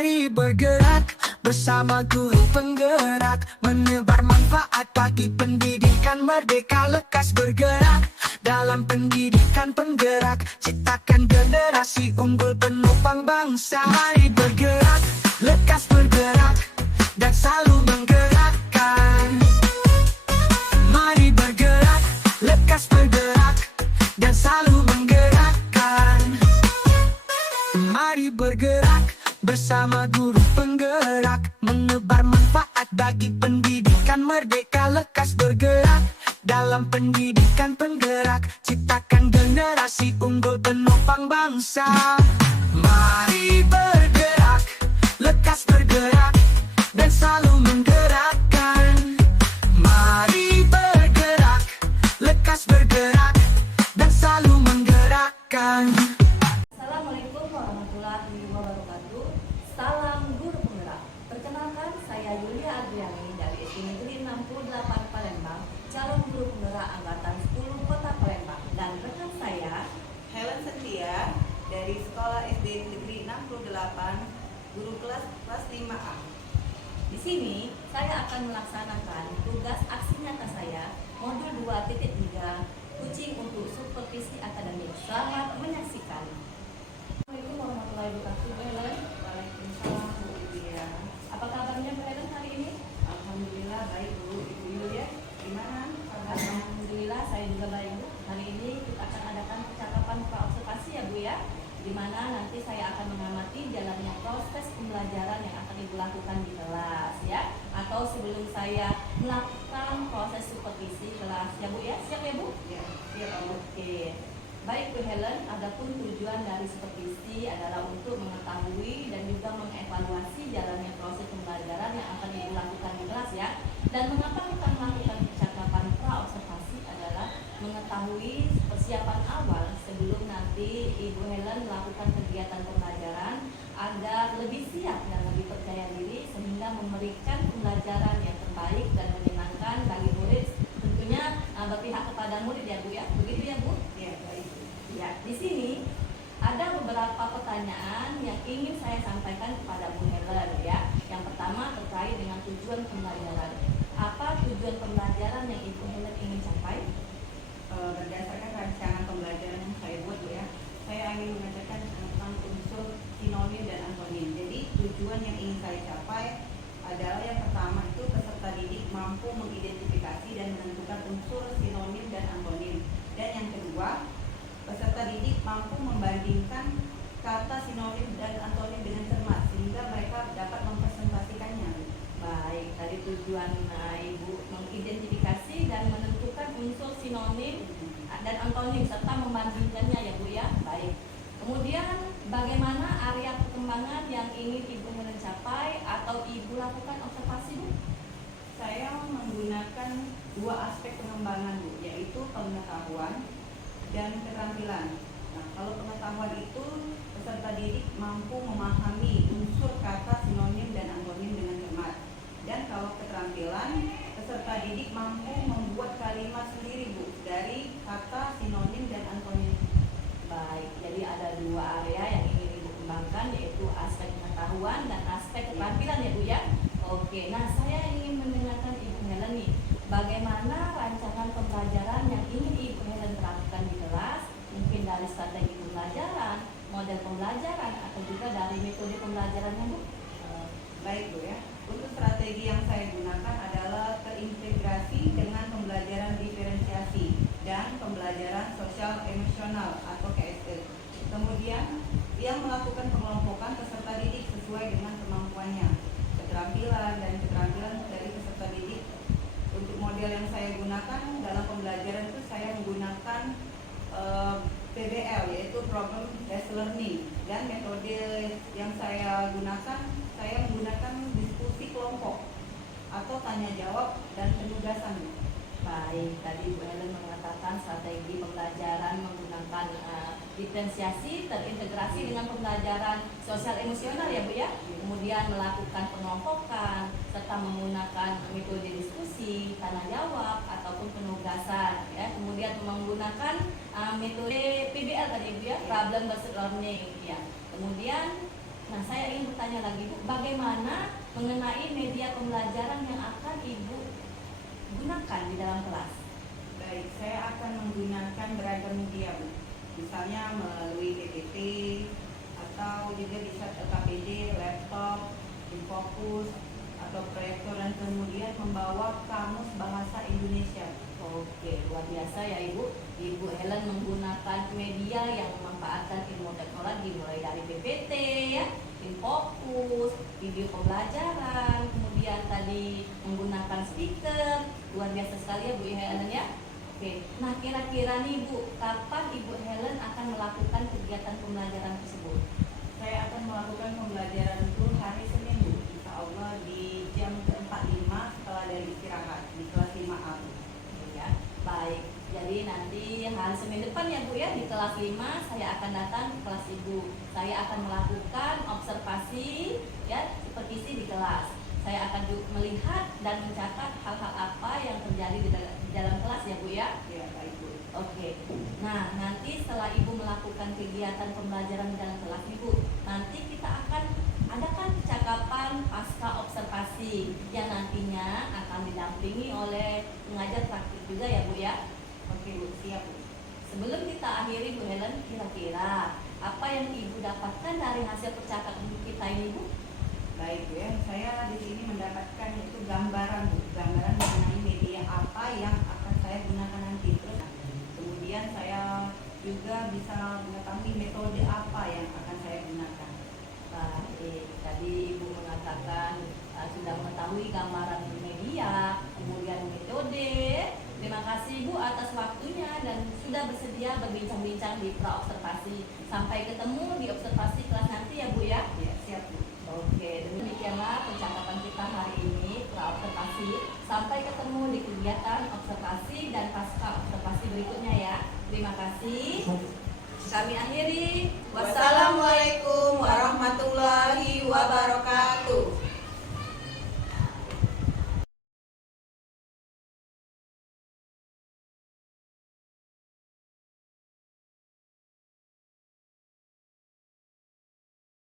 Mari bergerak bersama guru penggerak, menebar manfaat bagi pendidikan merdeka. Lekas bergerak dalam pendidikan penggerak, ciptakan generasi unggul penopang bangsa. Mari bergerak, lekas bergerak, dan selalu menggerakkan. Mari bergerak, lekas bergerak, dan selalu menggerakkan. Mari bergerak bersama guru penggerak, menebar manfaat bagi pendidikan merdeka. Lekas bergerak dalam pendidikan penggerak, ciptakan generasi unggul penopang bangsa. Mari bergerak, lekas bergerak, dan selalu menggerakkan. Mari bergerak, lekas bergerak, dan selalu menggerakkan. Assalamualaikum warahmatullahi wabarakatuh. Salam guru penggerak. Perkenalkan, saya Yulia Adriani dari SD Negeri 68 Palembang, calon guru penggerak angkatan 10 Kota Palembang. Dan rekan saya Helen Setia dari Sekolah SD Negeri 68, guru kelas 5A. di sini saya akan melaksanakan tugas aksi nyata saya modul 2.3 Kucing untuk Supervisi Akademik. Selamat menyaksikan. Assalamualaikum warahmatullahi wabarakatuh, Bu Helen. Waalaikumsalam Bu Yulia. Apa kabarnya Bu Helen hari ini? Alhamdulillah baik Bu. Ibu Yulia gimana kabarnya? Alhamdulillah saya juga baik Bu. Hari ini kita akan adakan percakapan praobservasi ya Bu ya, di mana nanti saya akan mengamati jalannya proses pembelajaran yang akan Ibu lakukan di kelas ya, atau sebelum saya melakukan proses supervisi kelas ya Bu ya. Siap ya Bu? Ya, siap Bu. Oke. Baik Bu Helen, adapun tujuan dari supervisi adalah untuk mengetahui dan juga mengevaluasi jalannya proses pembelajaran yang akan Ibu lakukan di kelas ya. Dan mengapa kita melakukan percakapan praobservasi adalah mengetahui persiapan awal sebelum nanti Ibu Helen melakukan kegiatan pembelajaran agar lebih siap dan lebih percaya diri sehingga memberikan pembelajaran yang terbaik dan menyenangkan bagi murid, tentunya berpihak kepada murid ya Bu ya. Begitu ya Bu? Ya, baik Bu. Ya, di sini ada beberapa pertanyaan yang ingin saya sampaikan kepada Bu Helen ya. Yang pertama terkait dengan tujuan pembelajaran. Apa tujuan pembelajaran yang Ibu Helen ingin capai? Berdasarkan rancangan pembelajaran yang saya buat Bu ya, saya ingin mengajarkan tentang unsur sinonim dan antonim. Jadi tujuan yang ingin saya capai adalah yang pertama itu peserta didik mampu mengidentifikasi dan menentukan unsur sinonim dan antonim. Dan yang kedua, peserta didik mampu membandingkan kata sinonim dan antonim dengan cermat sehingga mereka dapat mempresentasikannya. Baik, tadi tujuan Ibu mengidentifikasi dan menentukan unsur sinonim dan antonim serta membandingkannya ya Bu ya. Baik. Kemudian bagaimana area perkembangan yang ingin Ibu Helen capai atau Ibu lakukan observasi Bu? Saya menggunakan dua aspek pengembangan Bu, yaitu pengetahuan dan keterampilan. Nah, kalau pengetahuan itu peserta didik mampu memahami unsur kata sinonim dan antonim dengan cermat. Dan kalau keterampilan, peserta didik mampu membuat kalimat sendiri Bu dari kata sinonim dan antonim. Baik, jadi ada dua area yang ingin Ibu kembangkan, yaitu aspek pengetahuan dan aspek keterampilan ya Bu ya. Oke, nah saya ingin mendengarkan Ibu Helen nih, bagaimana rancangan pembelajaran yang ingin Ibu Helen terapkan di kelas, mungkin dari strategi pembelajaran, model pembelajaran, atau juga dari metode pembelajarannya Bu? Baik Bu ya, untuk strategi yang saya gunakan adalah terintegrasi dengan pembelajaran diferensiasi dan pembelajaran sosial emosional atau KSE. Kemudian yang melakukan pengelompokan peserta didik sesuai dengan kemampuannya, keterampilan dan keterampilan dari peserta didik. Untuk model yang saya gunakan dalam pembelajaran itu saya menggunakan PBL, yaitu Problem Based Learning, dan metode yang saya gunakan, saya menggunakan diskusi kelompok atau tanya jawab dan penugasan. Baik, tadi Bu Helen mengatakan strategi pembelajaran menggunakan diferensiasi terintegrasi dengan pembelajaran sosial emosional ya Bu ya. Kemudian melakukan pengelompokan serta menggunakan metode diskusi, tanya jawab ataupun penugasan ya. Kemudian menggunakan metode PBL tadi Bu ya, Problem Based Learning ya. Kemudian Nah, saya ingin bertanya lagi Bu, bagaimana mengenai media pembelajaran yang akan Ibu gunakan di dalam kelas? Baik, saya akan menggunakan beragam media, Bu. Misalnya melalui PPT atau juga bisa LKPD, laptop, Infocus atau proyektor, dan kemudian membawa kamus bahasa Indonesia. Oke, luar biasa ya Ibu. Ibu Helen menggunakan media yang memanfaatkan ilmu teknologi mulai dari PPT ya, Infocus, video pembelajaran, kemudian tadi menggunakan speaker. Luar biasa sekali ya Bu Helen ya. Oke, nah kira-kira nih Bu, kapan Ibu Helen akan melakukan kegiatan pembelajaran tersebut? Saya akan melakukan pembelajaran itu hari Senin, Bu. Insya Allah di jam ke-45 setelah dari istirahat di kelas 5A. Ya, baik. Jadi nanti hari Senin depan ya Bu ya, di kelas 5 saya akan datang ke kelas Ibu. Saya akan melakukan observasi ya, supervisi di kelas. Saya akan melihat dan mencatat hal-hal apa yang terjadi di dalam kelas ya Bu ya. Ya, baik, Bu. Oke. Nah, nanti setelah Ibu melakukan kegiatan pembelajaran di dalam kelas Ibu, nanti kita akan adakan percakapan pasca observasi yang nantinya akan didampingi oleh pengajar praktik juga ya Bu ya. Oke, Bu, siap, Bu. Sebelum kita akhiri Bu Helen, kira-kira apa yang Ibu dapatkan dari hasil percakapan kita ini Bu? Baik, Bu ya. Saya di sini mendapatkan itu gambaran, Bu. Gambaran mengenai media apa yang akan saya gunakan nanti. Terus kemudian saya juga bisa mengetahui metode apa yang akan saya gunakan. Baik, tadi Ibu mengatakan sudah mengetahui gambaran media, kemudian metode. Terima kasih Bu atas waktunya dan sudah bersedia berbincang-bincang di pra-observasi. Sampai ketemu di observasi kelas nanti ya Bu ya. Ya, siap, Bu. Oke, demikianlah percakapan kita hari ini pra-observasi. Sampai ketemu di kegiatan observasi dan pasca observasi berikutnya ya. Terima kasih. Kami akhiri. Wassalamualaikum warahmatullahi wabarakatuh.